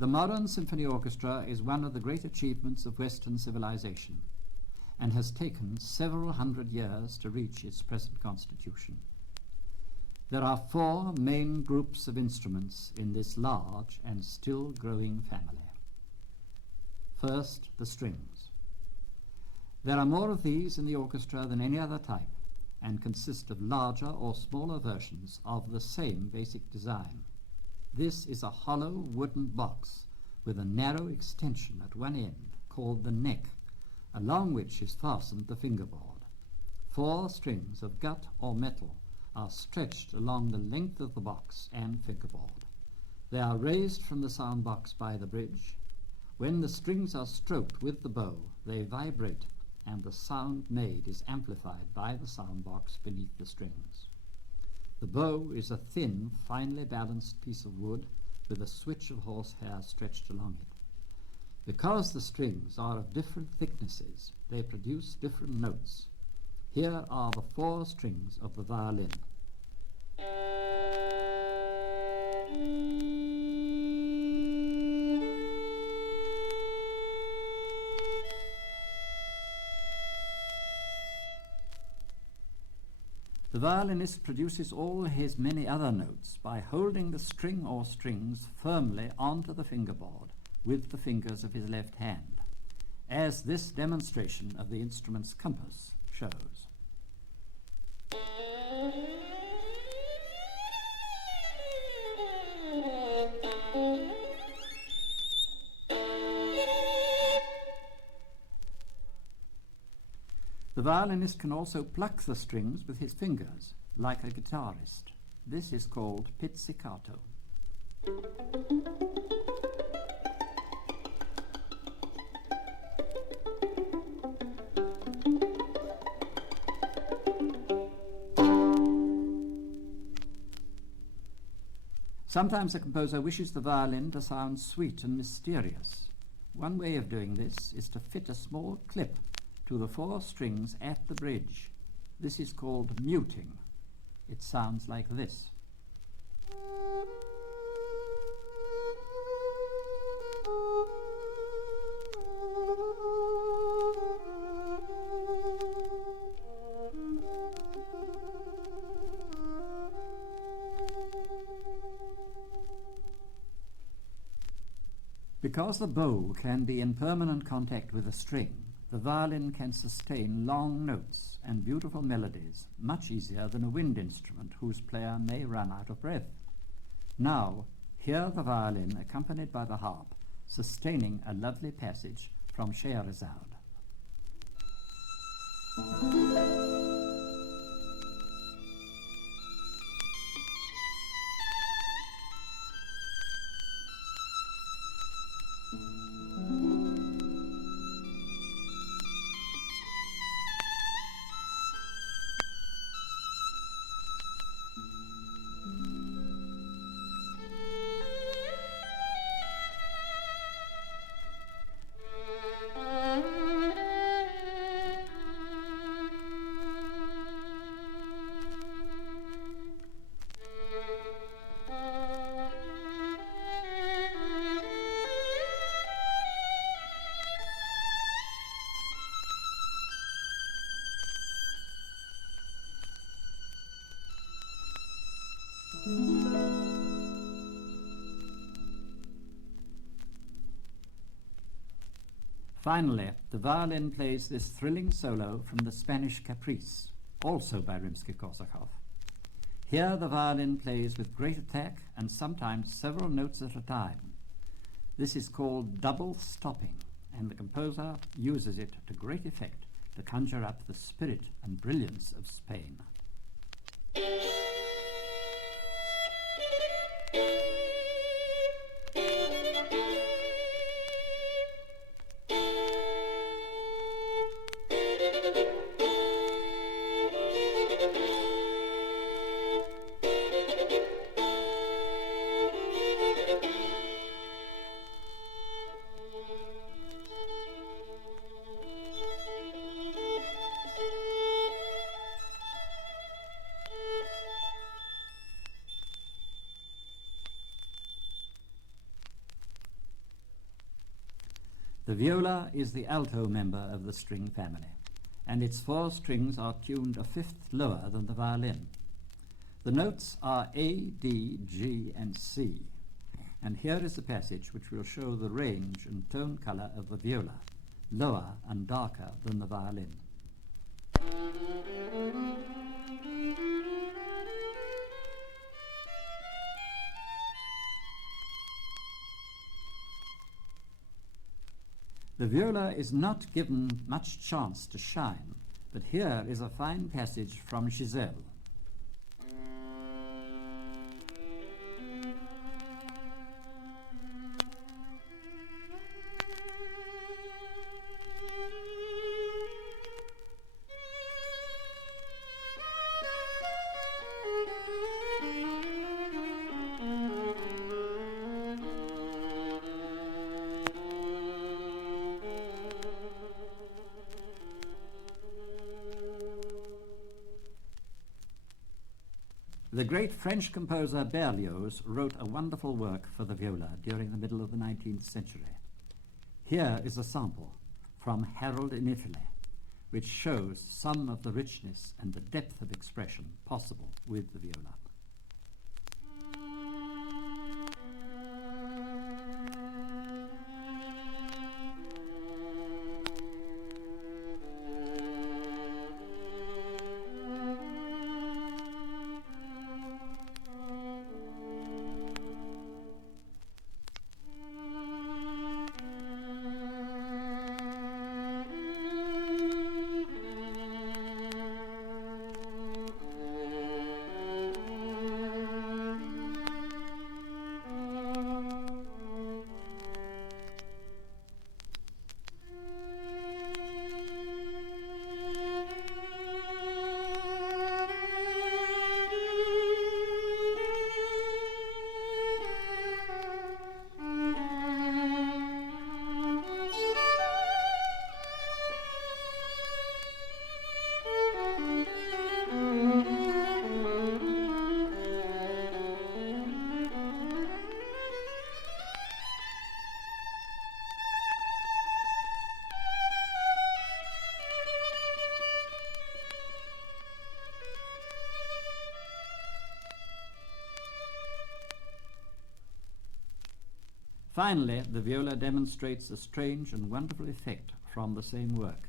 The modern symphony orchestra is one of the great achievements of Western civilization and has taken several hundred years to reach its present constitution. There are four main groups of instruments in this large and still growing family. First, the strings. There are more of these in the orchestra than any other type and consist of larger or smaller versions of the same basic design. This is a hollow wooden box with a narrow extension at one end called the neck, along which is fastened the fingerboard. 4 strings of gut or metal are stretched along the length of the box and fingerboard. They are raised from the sound box by the bridge. When the strings are stroked with the bow, they vibrate, and the sound made is amplified by the sound box beneath the strings. The bow is a thin, finely balanced piece of wood with a switch of horsehair stretched along it. Because the strings are of different thicknesses, they produce different notes. Here are the 4 strings of the violin. The violinist produces all his many other notes by holding the string or strings firmly onto the fingerboard with the fingers of his left hand, as this demonstration of the instrument's compass shows. The violinist can also pluck the strings with his fingers, like a guitarist. This is called pizzicato. Sometimes a composer wishes the violin to sound sweet and mysterious. One way of doing this is to fit a small clip to the 4 strings at the bridge. This is called muting. It sounds like this. Because the bow can be in permanent contact with the string, the violin can sustain long notes and beautiful melodies much easier than a wind instrument whose player may run out of breath. Now, hear the violin accompanied by the harp, sustaining a lovely passage from Scheherazade. Finally, the violin plays this thrilling solo from the Spanish Caprice, also by Rimsky-Korsakov. Here the violin plays with great attack and sometimes several notes at a time. This is called double stopping, and the composer uses it to great effect to conjure up the spirit and brilliance of Spain. The viola is the alto member of the string family, and its 4 strings are tuned a fifth lower than the violin. The notes are A, D, G, and C, and here is a passage which will show the range and tone color of the viola, lower and darker than the violin. The viola is not given much chance to shine, but here is a fine passage from Giselle. The great French composer Berlioz wrote a wonderful work for the viola during the middle of the 19th century. Here is a sample from Harold in Italy, which shows some of the richness and the depth of expression possible with the viola. Finally, the viola demonstrates a strange and wonderful effect from the same work.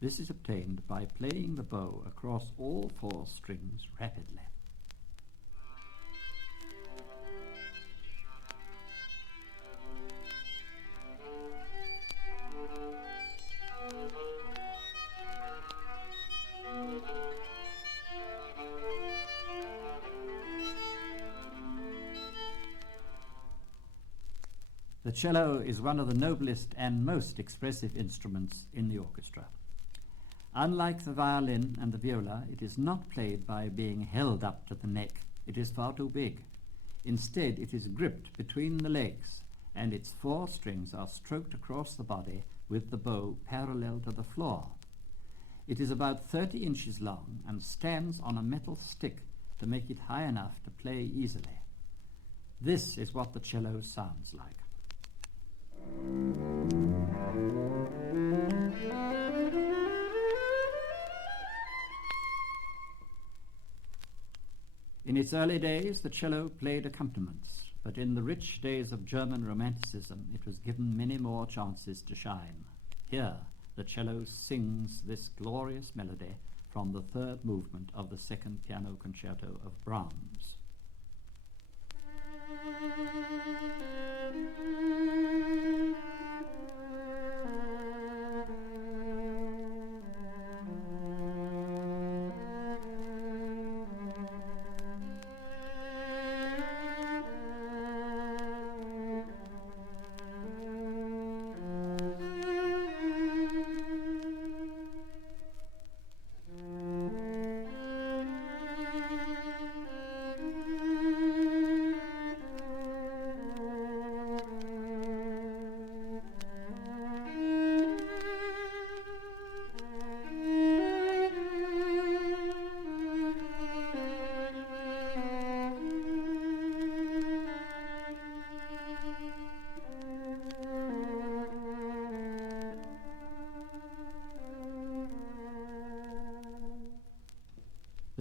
This is obtained by playing the bow across all 4 strings rapidly. The cello is one of the noblest and most expressive instruments in the orchestra. Unlike the violin and the viola, it is not played by being held up to the neck. It is far too big. Instead, it is gripped between the legs, and its 4 strings are stroked across the body with the bow parallel to the floor. It is about 30 inches long and stands on a metal stick to make it high enough to play easily. This is what the cello sounds like. In its early days, the cello played accompaniments, but in the rich days of German Romanticism, it was given many more chances to shine. Here, the cello sings this glorious melody from the 3rd movement of the 2nd piano concerto of Brahms.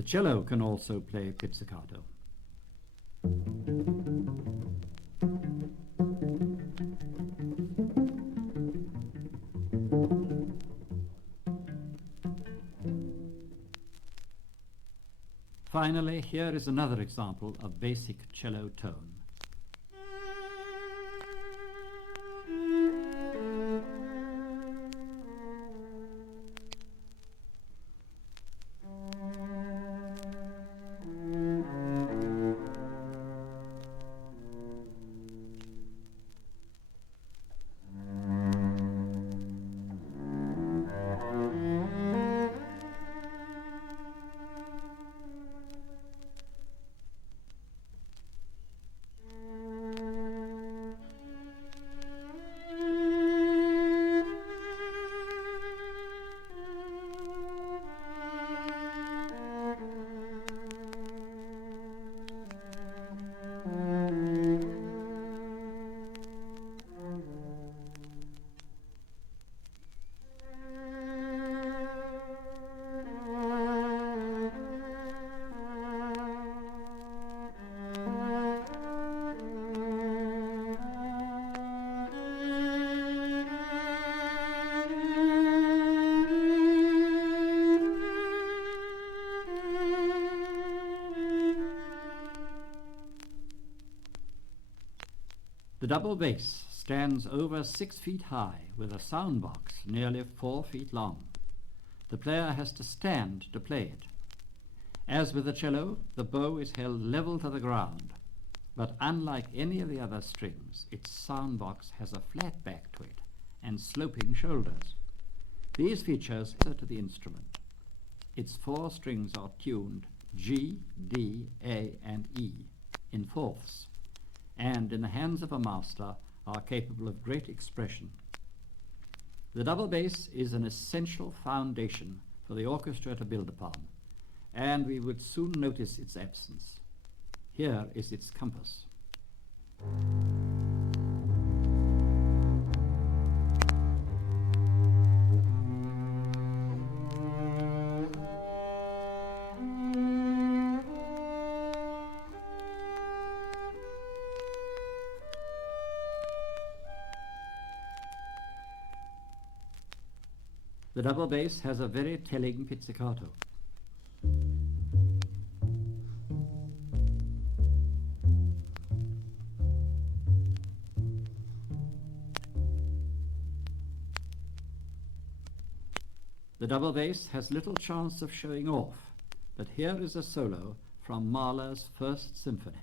The cello can also play pizzicato. Finally, here is another example of basic cello tone. The double bass stands over 6 feet high with a sound box nearly 4 feet long. The player has to stand to play it. As with the cello, the bow is held level to the ground, but unlike any of the other strings, its sound box has a flat back to it and sloping shoulders. These features add to the instrument. Its 4 strings are tuned G, D, A, and E in fourths, and in the hands of a master are capable of great expression. The double bass is an essential foundation for the orchestra to build upon, and we would soon notice its absence. Here is its compass. The double bass has a very telling pizzicato. The double bass has little chance of showing off, but here is a solo from Mahler's First Symphony.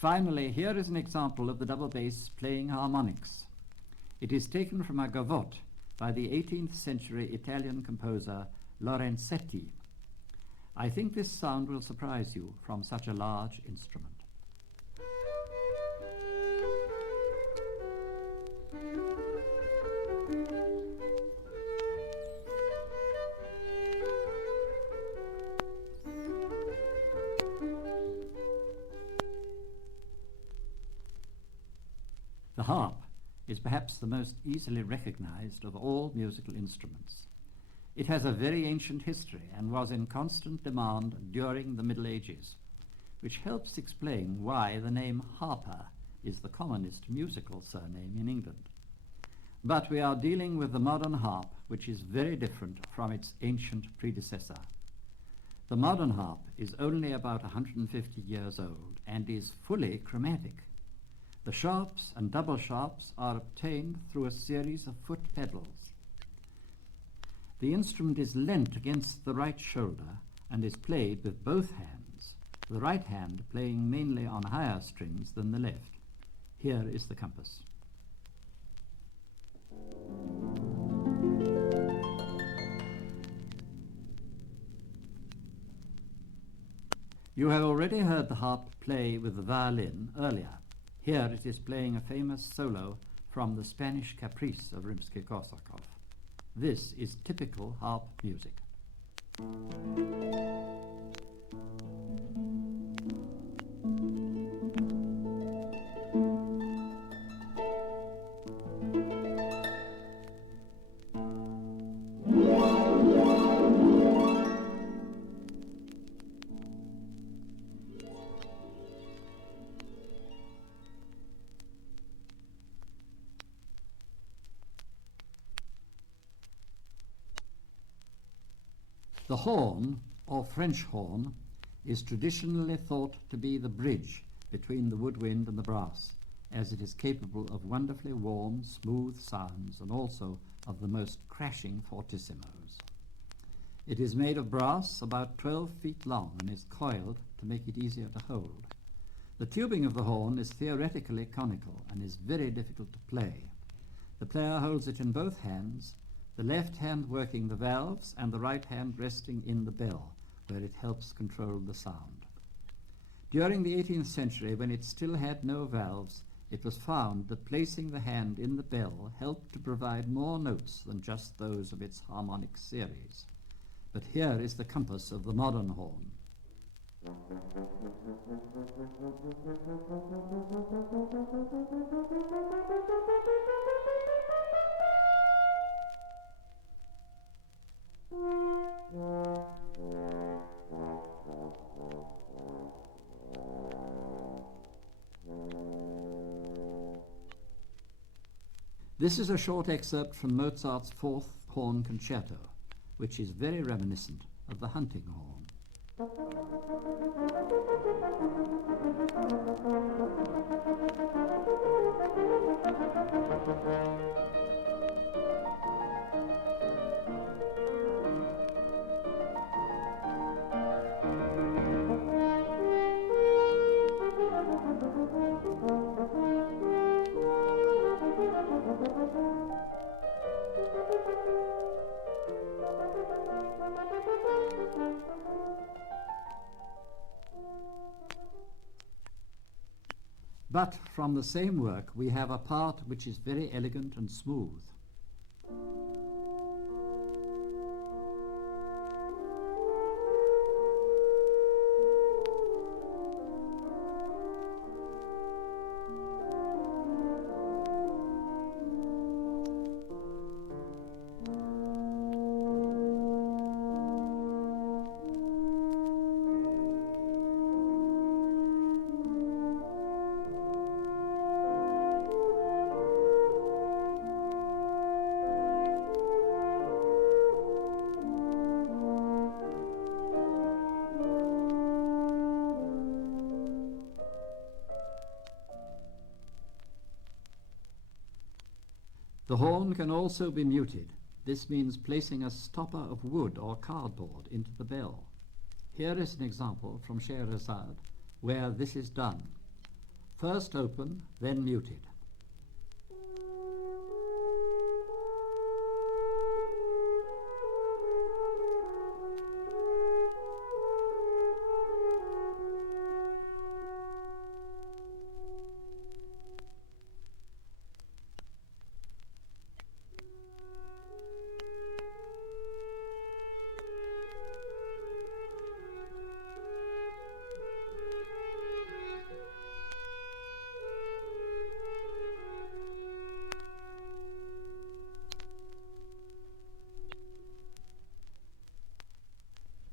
Finally, here is an example of the double bass playing harmonics. It is taken from a gavotte by the 18th century Italian composer Lorenzetti. I think this sound will surprise you from such a large instrument. The harp is perhaps the most easily recognized of all musical instruments. It has a very ancient history and was in constant demand during the Middle Ages, which helps explain why the name harper is the commonest musical surname in England. But we are dealing with the modern harp, which is very different from its ancient predecessor. The modern harp is only about 150 years old and is fully chromatic. The sharps and double sharps are obtained through a series of foot pedals. The instrument is leant against the right shoulder and is played with both hands, the right hand playing mainly on higher strings than the left. Here is the compass. You have already heard the harp play with the violin earlier. Here it is playing a famous solo from the Spanish Caprice of Rimsky-Korsakov. This is typical harp music. The horn, or French horn, is traditionally thought to be the bridge between the woodwind and the brass, as it is capable of wonderfully warm, smooth sounds and also of the most crashing fortissimos. It is made of brass about 12 feet long and is coiled to make it easier to hold. The tubing of the horn is theoretically conical and is very difficult to play. The player holds it in both hands, the left hand working the valves and the right hand resting in the bell, where it helps control the sound. During the 18th century, when it still had no valves, it was found that placing the hand in the bell helped to provide more notes than just those of its harmonic series. But here is the compass of the modern horn. This is a short excerpt from Mozart's Fourth Horn Concerto, which is very reminiscent of the hunting horn. But from the same work we have a part which is very elegant and smooth. The horn can also be muted. This means placing a stopper of wood or cardboard into the bell. Here is an example from Scheherazade where this is done. First open, then muted.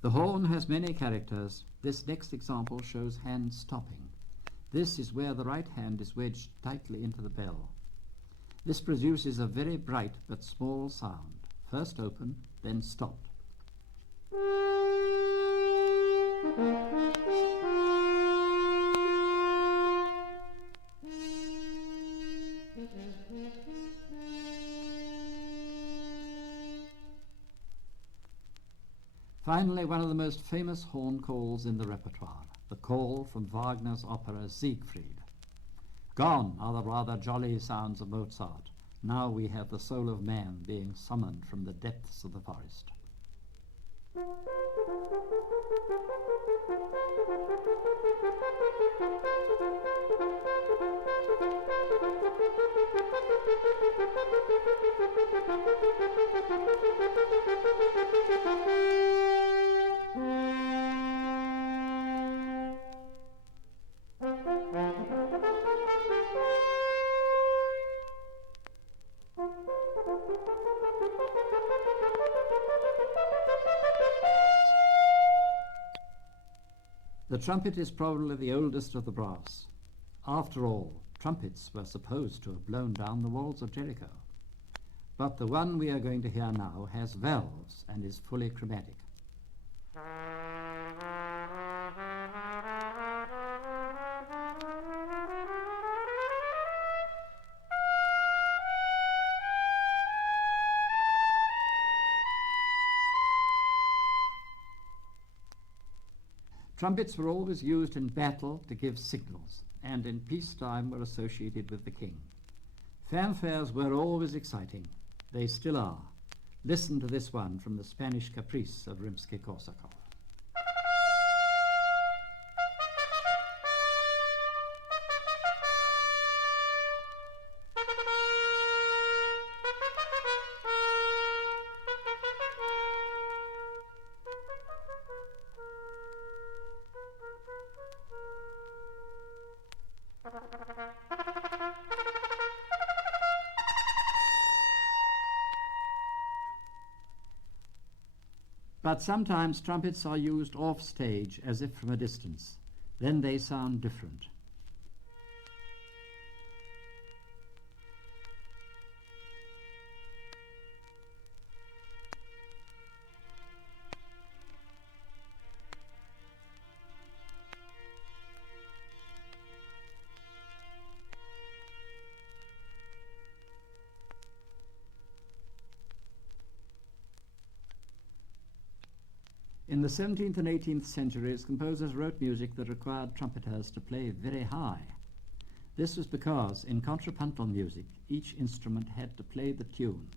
The horn has many characters. This next example shows hand stopping. This is where the right hand is wedged tightly into the bell. This produces a very bright but small sound. First open, then stopped. Finally, one of the most famous horn calls in the repertoire, the call from Wagner's opera Siegfried. Gone are the rather jolly sounds of Mozart. Now we have the soul of man being summoned from the depths of the forest. The trumpet is probably the oldest of the brass. After all, trumpets were supposed to have blown down the walls of Jericho. But the one we are going to hear now has valves and is fully chromatic. Trumpets were always used in battle to give signals, and in peacetime were associated with the king. Fanfares were always exciting. They still are. Listen to this one from the Spanish Caprice of Rimsky-Korsakov. But sometimes trumpets are used off stage as if from a distance. Then they sound different. In the 17th and 18th centuries, composers wrote music that required trumpeters to play very high. This was because, in contrapuntal music, each instrument had to play the tune,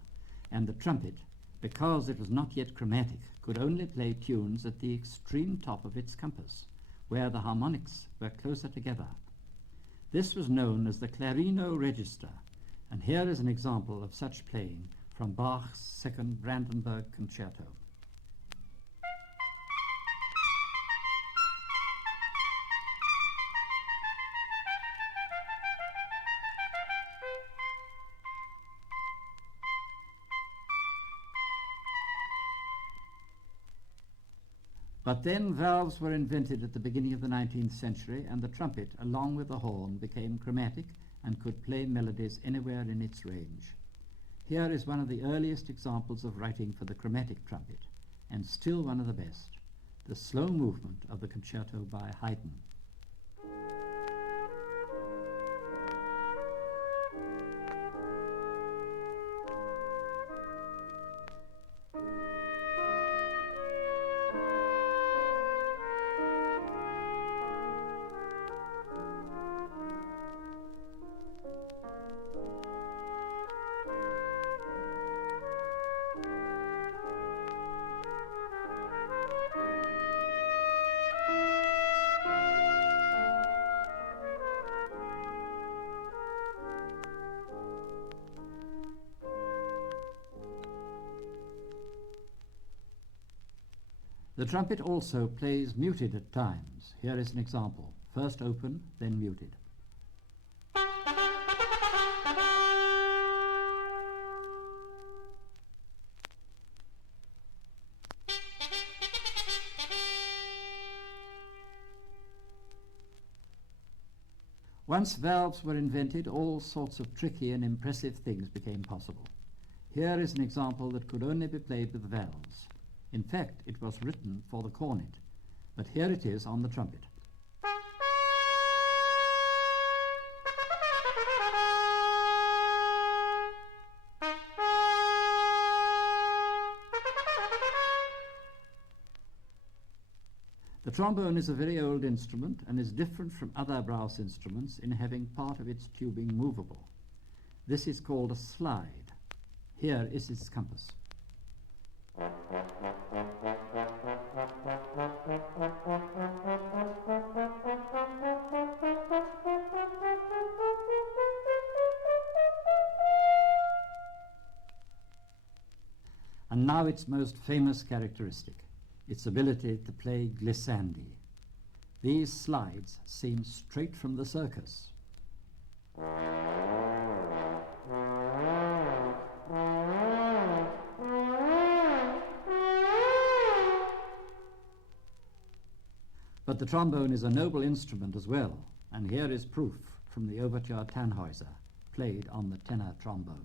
and the trumpet, because it was not yet chromatic, could only play tunes at the extreme top of its compass, where the harmonics were closer together. This was known as the clarino register, and here is an example of such playing from Bach's Second Brandenburg Concerto. But then valves were invented at the beginning of the 19th century, and the trumpet, along with the horn, became chromatic and could play melodies anywhere in its range. Here is one of the earliest examples of writing for the chromatic trumpet, and still one of the best, the slow movement of the concerto by Haydn. The trumpet also plays muted at times. Here is an example. First open, then muted. Once valves were invented, all sorts of tricky and impressive things became possible. Here is an example that could only be played with valves. In fact, it was written for the cornet, but here it is on the trumpet. The trombone is a very old instrument and is different from other brass instruments in having part of its tubing movable. This is called a slide. Here is its compass. And now its most famous characteristic, its ability to play glissandi. These slides seem straight from the circus. But the trombone is a noble instrument as well, and here is proof from the overture Tannhäuser, played on the tenor trombone.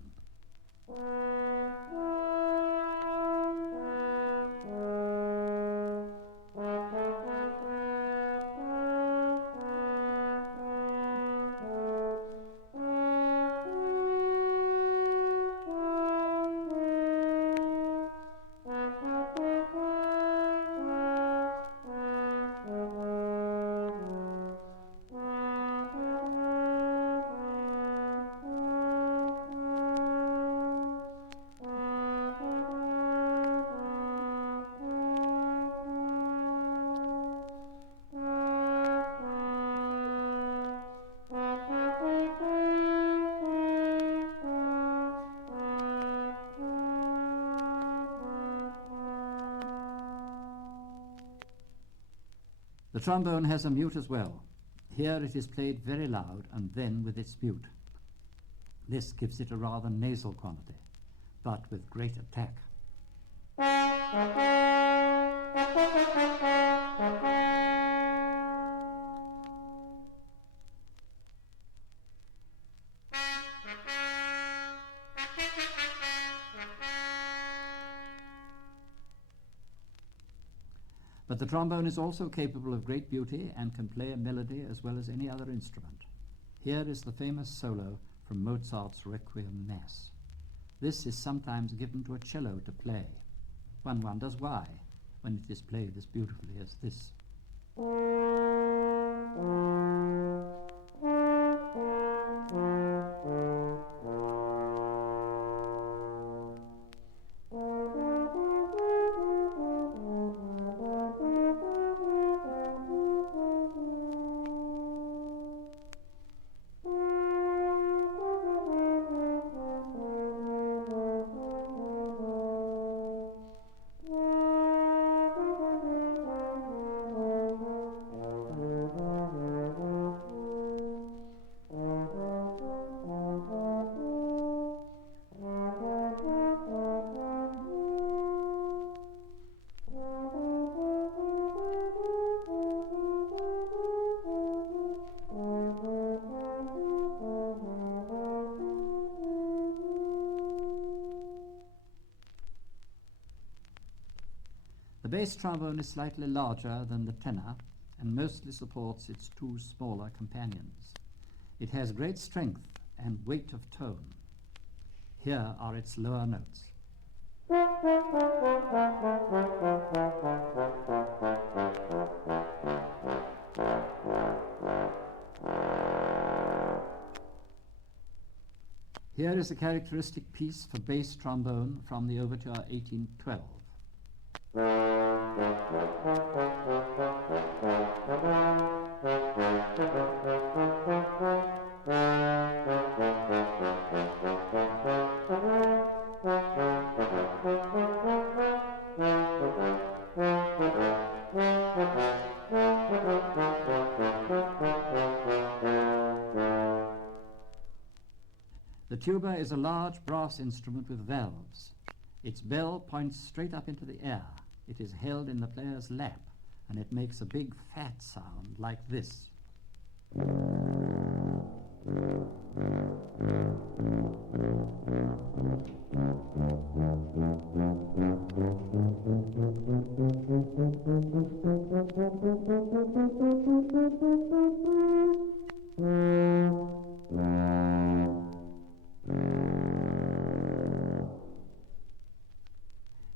The trombone has a mute as well. Here it is played very loud and then with its mute. This gives it a rather nasal quality, but with great attack. But the trombone is also capable of great beauty and can play a melody as well as any other instrument. Here is the famous solo from Mozart's Requiem Mass. This is sometimes given to a cello to play. One wonders why, when it is played as beautifully as this. The bass trombone is slightly larger than the tenor and mostly supports its two smaller companions. It has great strength and weight of tone. Here are its lower notes. Here is a characteristic piece for bass trombone from the overture 1812. The tuba is a large brass instrument with valves. Its bell points straight up into the air. It is held in the player's lap, and it makes a big fat sound like this.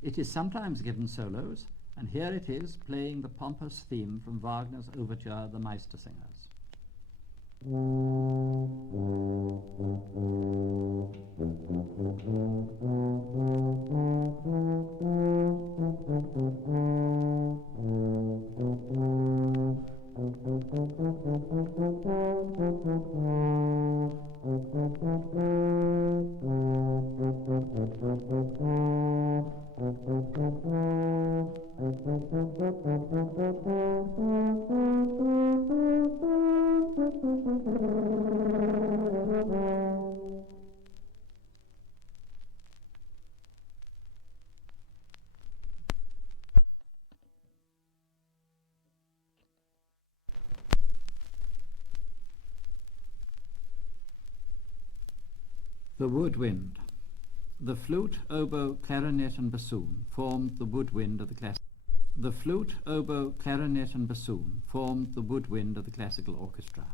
It is sometimes given solos, and here it is playing the pompous theme from Wagner's overture, The Meistersingers. The woodwind. The flute, oboe, clarinet and bassoon formed the woodwind of the classical. The flute, oboe, clarinet and bassoon formed the woodwind of the classical orchestra,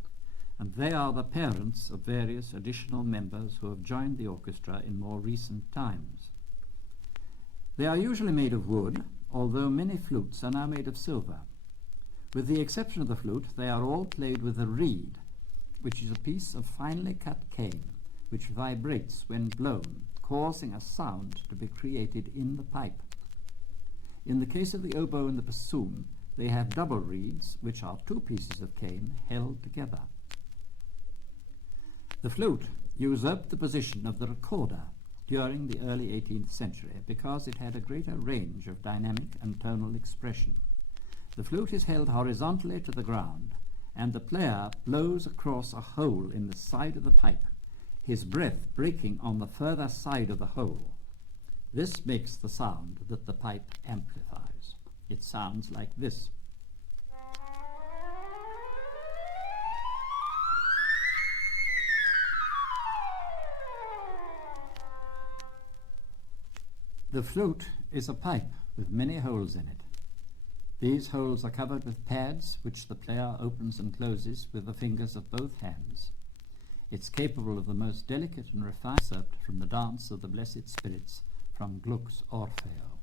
and they are the parents of various additional members who have joined the orchestra in more recent times. They are usually made of wood, although many flutes are now made of silver. With the exception of the flute, they are all played with a reed, which is a piece of finely cut cane, which vibrates when blown, causing a sound to be created in the pipe. In the case of the oboe and the bassoon, they have double reeds, which are two pieces of cane held together. The flute usurped the position of the recorder during the early 18th century because it had a greater range of dynamic and tonal expression. The flute is held horizontally to the ground, and the player blows across a hole in the side of the pipe, his breath breaking on the further side of the hole. This makes the sound that the pipe amplifies. It sounds like this. The flute is a pipe with many holes in it. These holes are covered with pads which the player opens and closes with the fingers of both hands. It's capable of the most delicate and refined excerpt from the Dance of the Blessed Spirits from Gluck's Orfeo.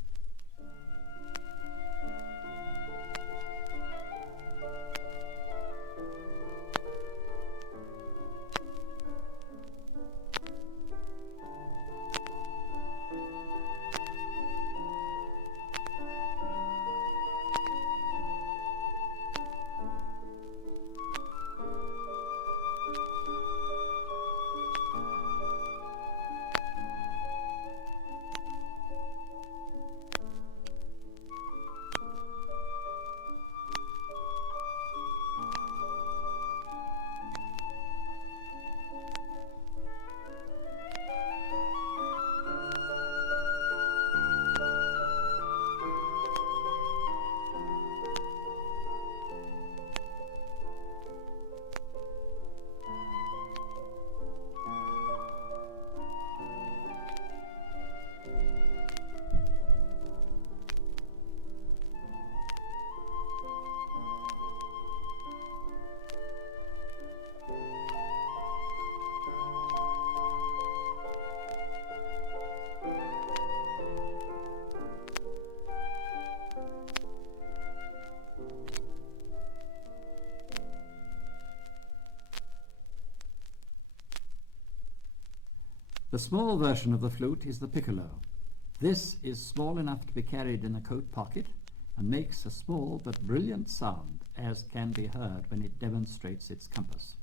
The small version of the flute is the piccolo. This is small enough to be carried in a coat pocket and makes a small but brilliant sound, as can be heard when it demonstrates its compass.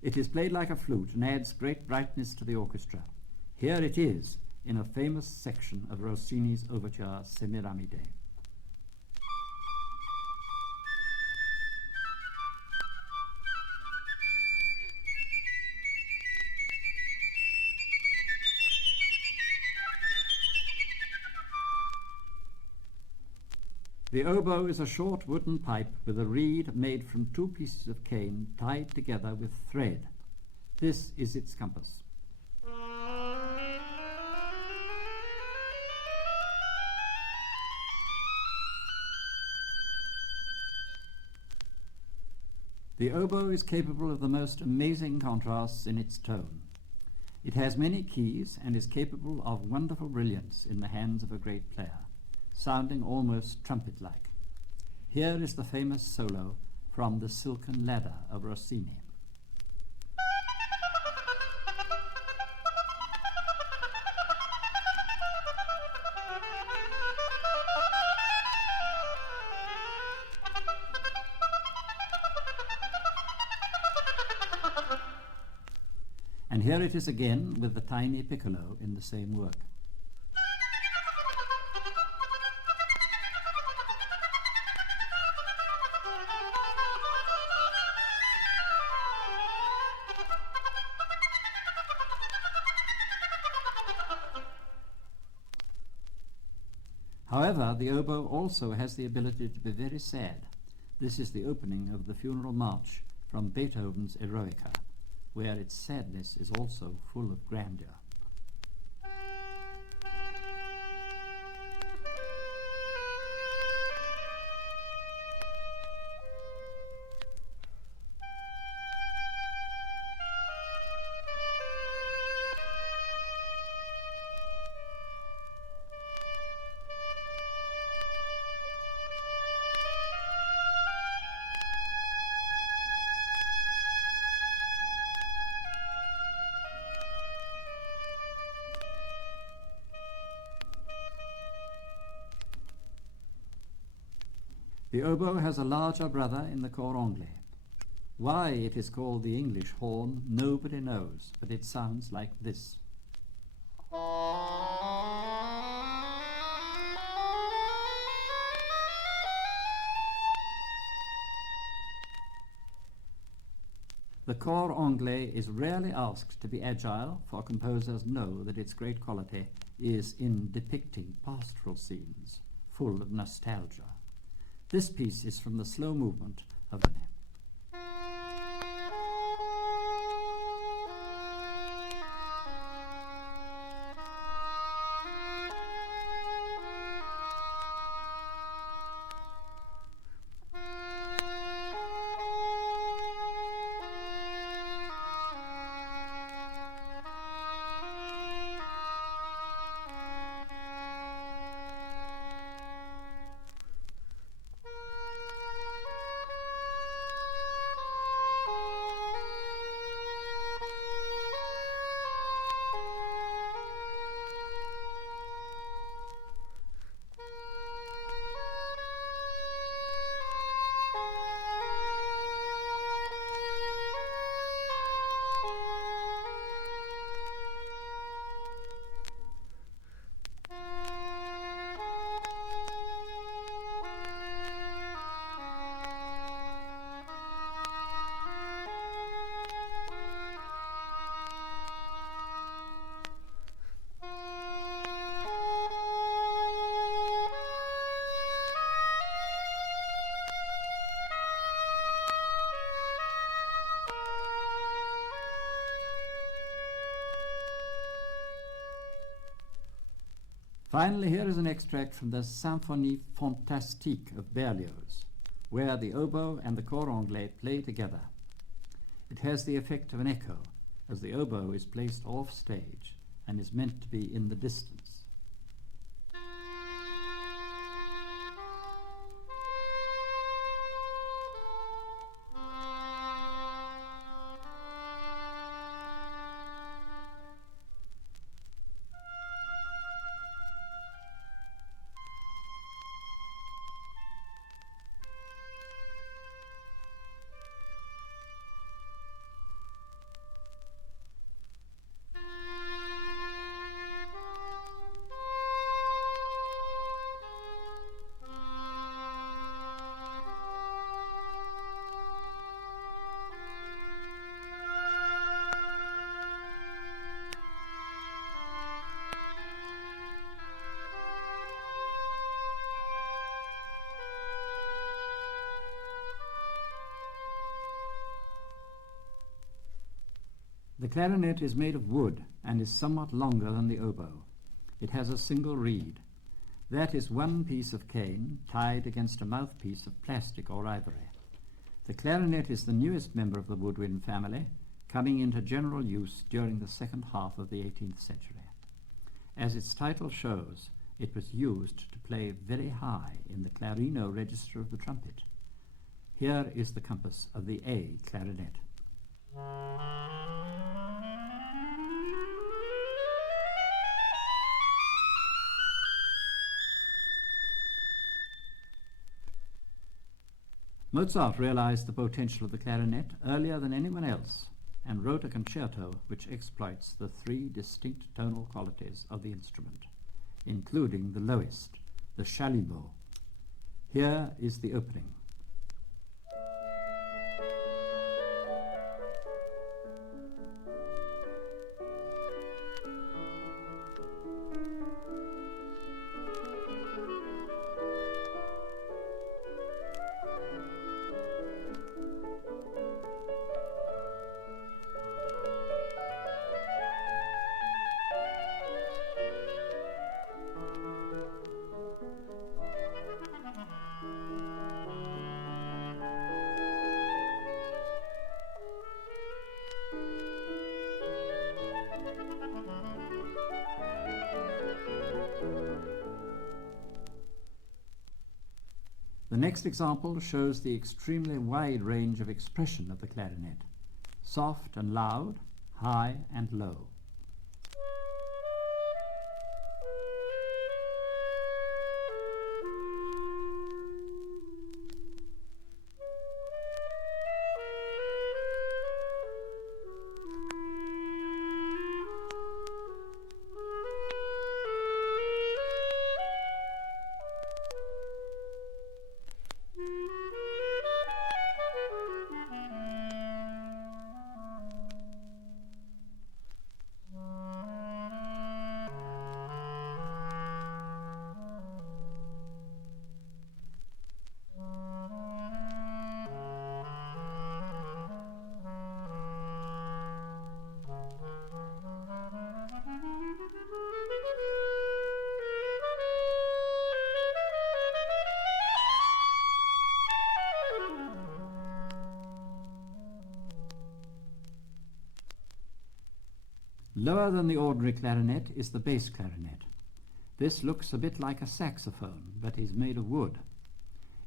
It is played like a flute and adds great brightness to the orchestra. Here it is in a famous section of Rossini's overture Semiramide. The oboe is a short wooden pipe with a reed made from two pieces of cane tied together with thread. This is its compass. The oboe is capable of the most amazing contrasts in its tone. It has many keys and is capable of wonderful brilliance in the hands of a great player, sounding almost trumpet-like. Here is the famous solo from The Silken Ladder of Rossini. And here it is again with the tiny piccolo in the same work. However, the oboe also has the ability to be very sad. This is the opening of the Funeral March from Beethoven's Eroica, where its sadness is also full of grandeur. The oboe has a larger brother in the cor anglais. Why it is called the English horn, nobody knows, but it sounds like this. The cor anglais is rarely asked to be agile, for composers know that its great quality is in depicting pastoral scenes, full of nostalgia. This piece is from the slow movement of the Finally, here is an extract from the Symphonie Fantastique of Berlioz, where the oboe and the cor anglais play together. It has the effect of an echo, as the oboe is placed off stage and is meant to be in the distance. The clarinet is made of wood and is somewhat longer than the oboe. It has a single reed. That is one piece of cane tied against a mouthpiece of plastic or ivory. The clarinet is the newest member of the woodwind family, coming into general use during the second half of the 18th century. As its title shows, it was used to play very high in the clarino register of the trumpet. Here is the compass of the A clarinet. Mozart realized the potential of the clarinet earlier than anyone else and wrote a concerto which exploits the three distinct tonal qualities of the instrument, including the lowest, the chalumeau. Here is the opening. The next example shows the extremely wide range of expression of the clarinet, soft and loud, high and low. Lower than the ordinary clarinet is the bass clarinet. This looks a bit like a saxophone, but is made of wood.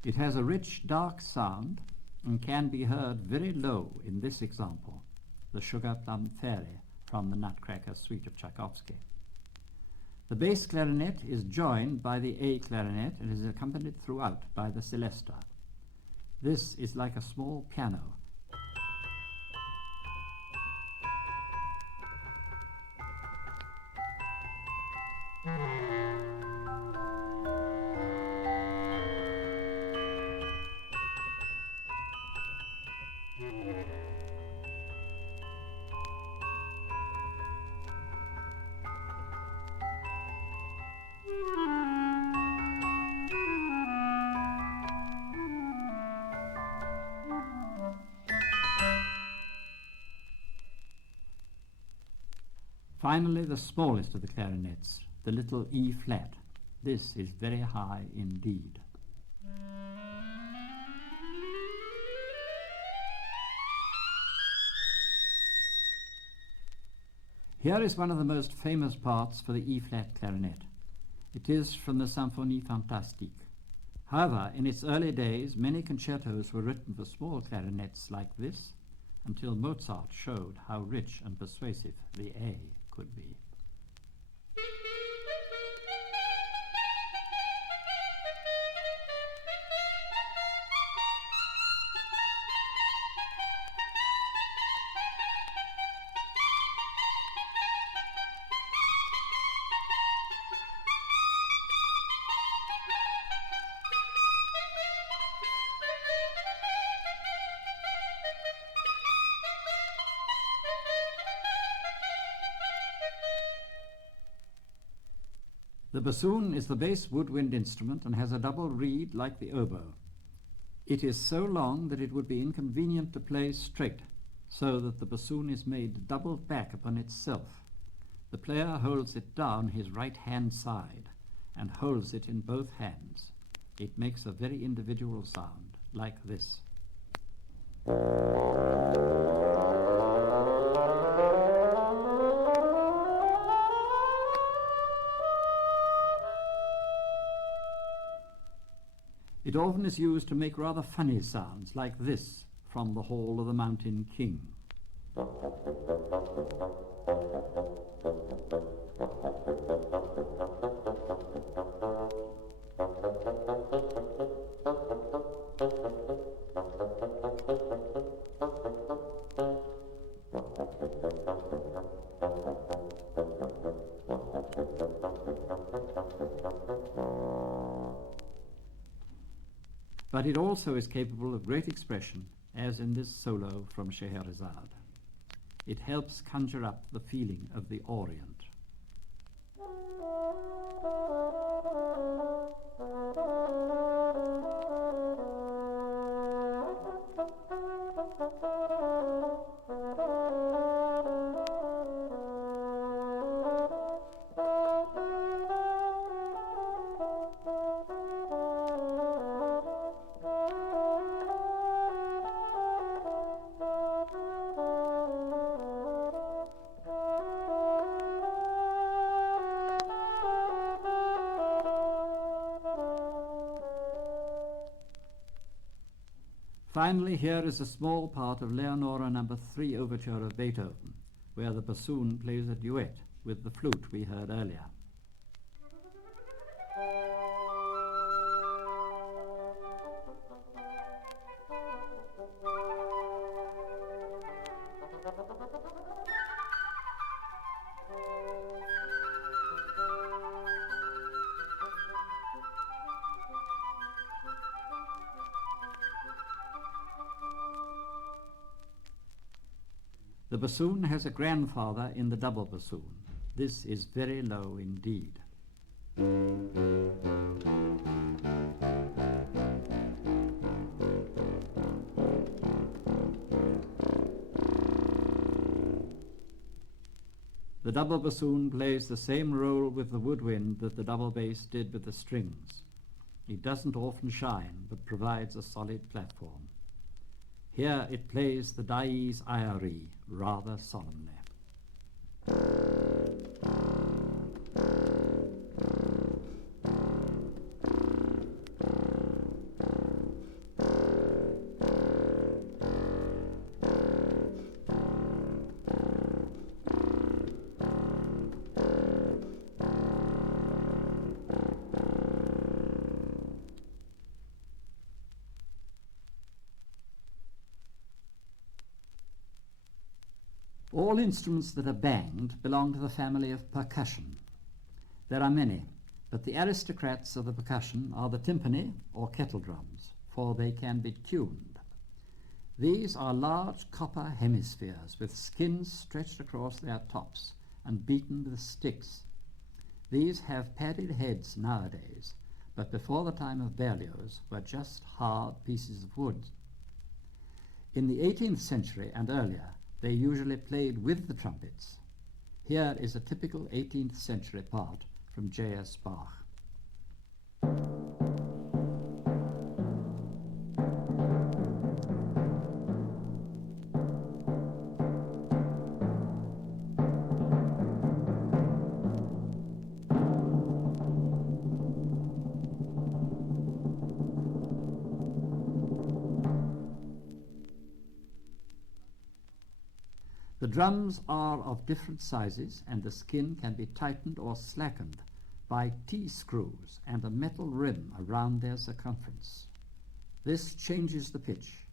It has a rich, dark sound and can be heard very low in this example, the Sugar Plum Fairy from the Nutcracker Suite of Tchaikovsky. The bass clarinet is joined by the A clarinet and is accompanied throughout by the celesta. This is like a small piano. Finally, the smallest of the clarinets, the little E flat. This is very high indeed. Here is one of the most famous parts for the E flat clarinet. It is from the Symphonie Fantastique. However, in its early days, many concertos were written for small clarinets like this, until Mozart showed how rich and persuasive the A could be. The bassoon is the bass woodwind instrument and has a double reed like the oboe. It is so long that it would be inconvenient to play straight, so that the bassoon is made double back upon itself. The player holds it down his right-hand side and holds it in both hands. It makes a very individual sound, like this. It often is used to make rather funny sounds, like this from the Hall of the Mountain King. But it also is capable of great expression, as in this solo from Scheherazade. It helps conjure up the feeling of the Orient. Finally, here is a small part of Leonora No. 3 Overture of Beethoven, where the bassoon plays a duet with the flute we heard earlier. The bassoon has a grandfather in the double bassoon. This is very low indeed. The double bassoon plays the same role with the woodwind that the double bass did with the strings. It doesn't often shine, but provides a solid platform. Here it plays the Dies Irae rather solemnly. All instruments that are banged belong to the family of percussion. There are many, but the aristocrats of the percussion are the timpani or kettle drums, for they can be tuned. These are large copper hemispheres with skins stretched across their tops and beaten with sticks. These have padded heads nowadays, but before the time of Berlioz were just hard pieces of wood. In the 18th century and earlier, they usually played with the trumpets. Here is a typical 18th century part from J.S. Bach. The drums are of different sizes, and the skin can be tightened or slackened by T-screws and a metal rim around their circumference. This changes the pitch.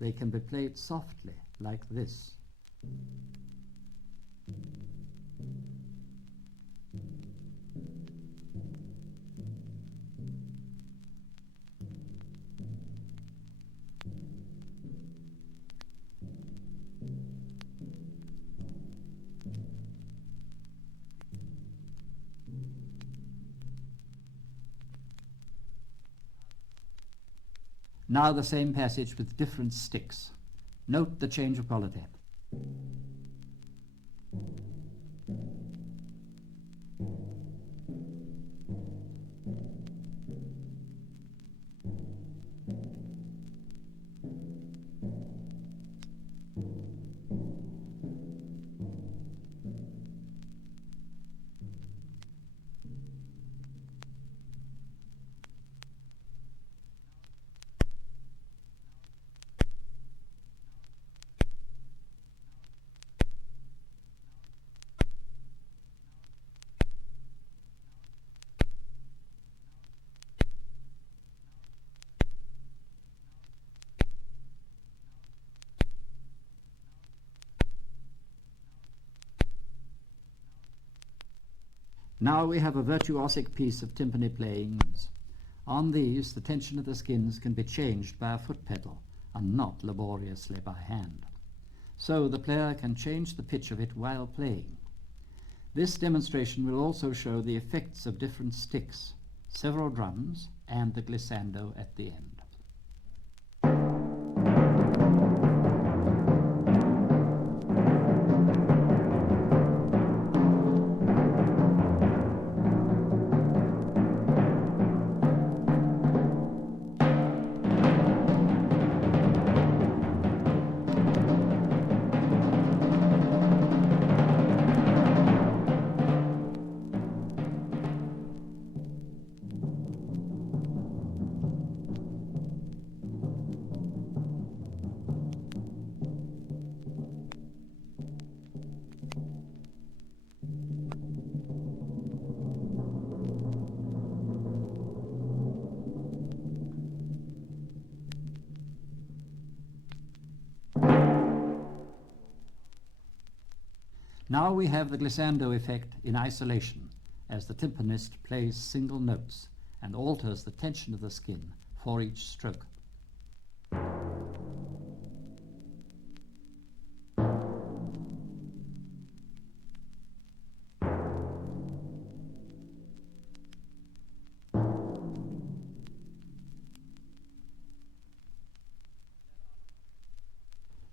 They can be played softly, like this. Now the same passage with different sticks. Note the change of quality. Now we have a virtuosic piece of timpani playing. On these, the tension of the skins can be changed by a foot pedal and not laboriously by hand. So the player can change the pitch of it while playing. This demonstration will also show the effects of different sticks, several drums, and the glissando at the end. Now we have the glissando effect in isolation, as the timpanist plays single notes and alters the tension of the skin for each stroke.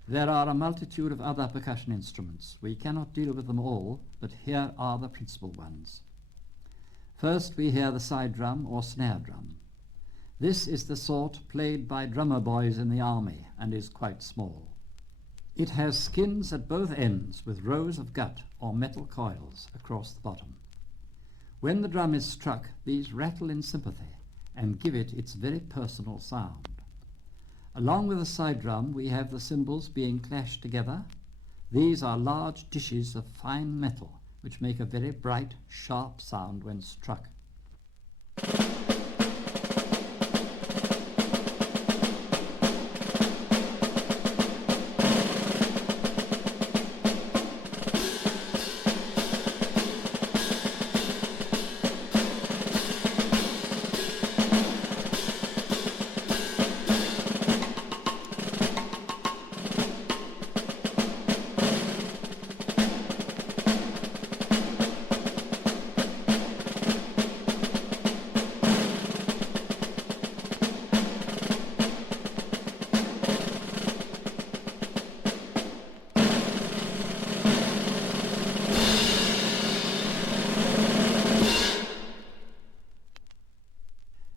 There are a multitude of other percussion instruments. We cannot deal with them all, but here are the principal ones. First we hear the side drum or snare drum. This is the sort played by drummer boys in the army and is quite small. It has skins at both ends with rows of gut or metal coils across the bottom. When the drum is struck, these rattle in sympathy and give it its very personal sound. Along with the side drum, we have the cymbals being clashed together. These are large dishes of fine metal, which make a very bright, sharp sound when struck.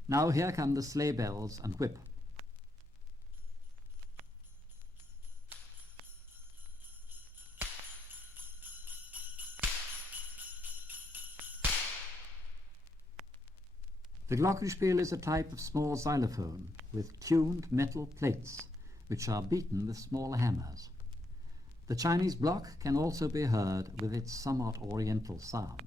Now here come the sleigh bells and whip. The Glockenspiel is a type of small xylophone with tuned metal plates which are beaten with small hammers. The Chinese block can also be heard with its somewhat oriental sound.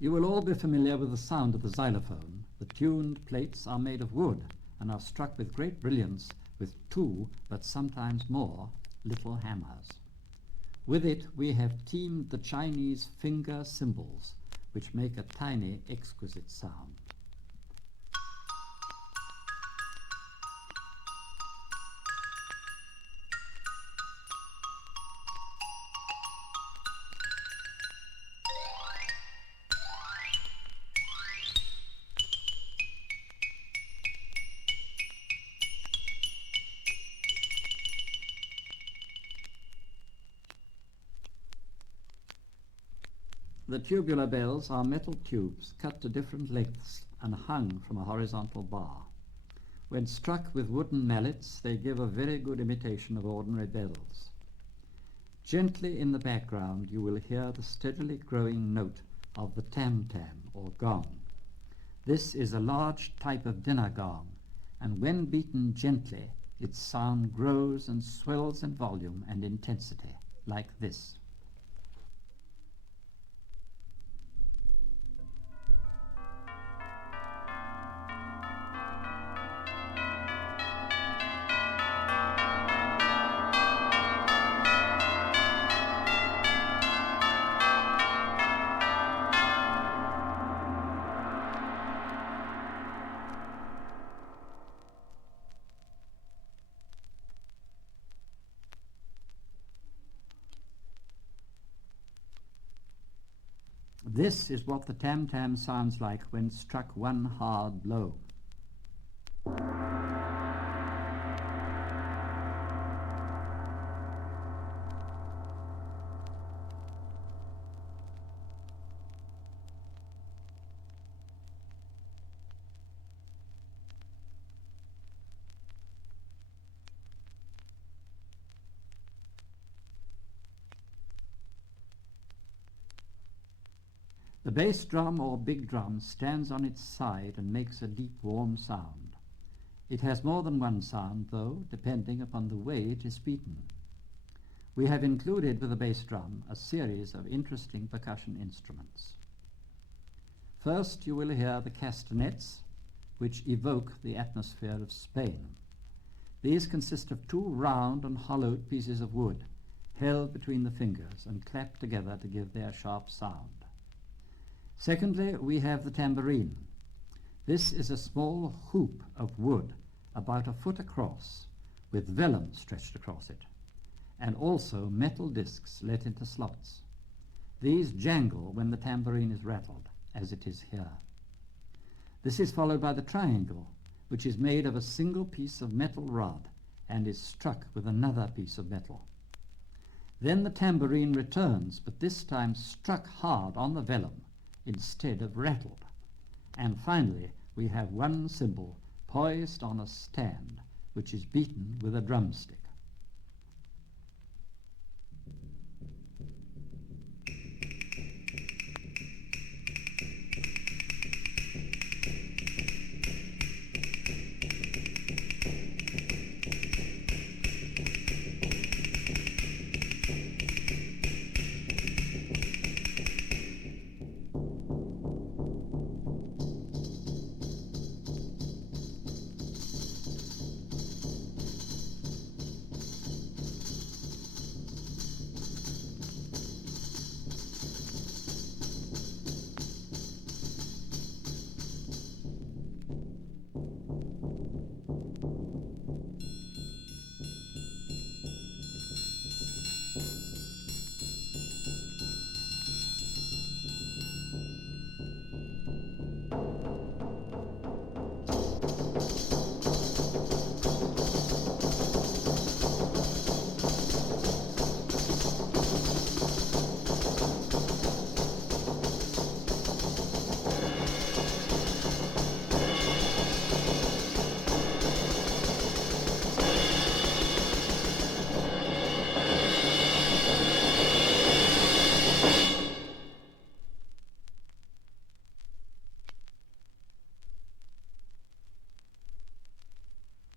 You will all be familiar with the sound of the xylophone. The tuned plates are made of wood and are struck with great brilliance with two, but sometimes more, little hammers. With it we have teamed the Chinese finger cymbals, which make a tiny, exquisite sound. The tubular bells are metal tubes cut to different lengths and hung from a horizontal bar. When struck with wooden mallets, they give a very good imitation of ordinary bells. Gently in the background, you will hear the steadily growing note of the tam-tam or gong. This is a large type of dinner gong, and when beaten gently, its sound grows and swells in volume and intensity, like this. This is what the tam-tam sounds like when struck one hard blow. The bass drum or big drum stands on its side and makes a deep, warm sound. It has more than one sound, though, depending upon the way it is beaten. We have included with the bass drum a series of interesting percussion instruments. First, you will hear the castanets, which evoke the atmosphere of Spain. These consist of two round and hollowed pieces of wood, held between the fingers and clapped together to give their sharp sound. Secondly, we have the tambourine. This is a small hoop of wood about a foot across, with vellum stretched across it, and also metal discs let into slots. These jangle when the tambourine is rattled, as it is here. This is followed by the triangle, which is made of a single piece of metal rod and is struck with another piece of metal. Then the tambourine returns, but this time struck hard on the vellum instead of rattled. And finally, we have one cymbal poised on a stand, which is beaten with a drumstick.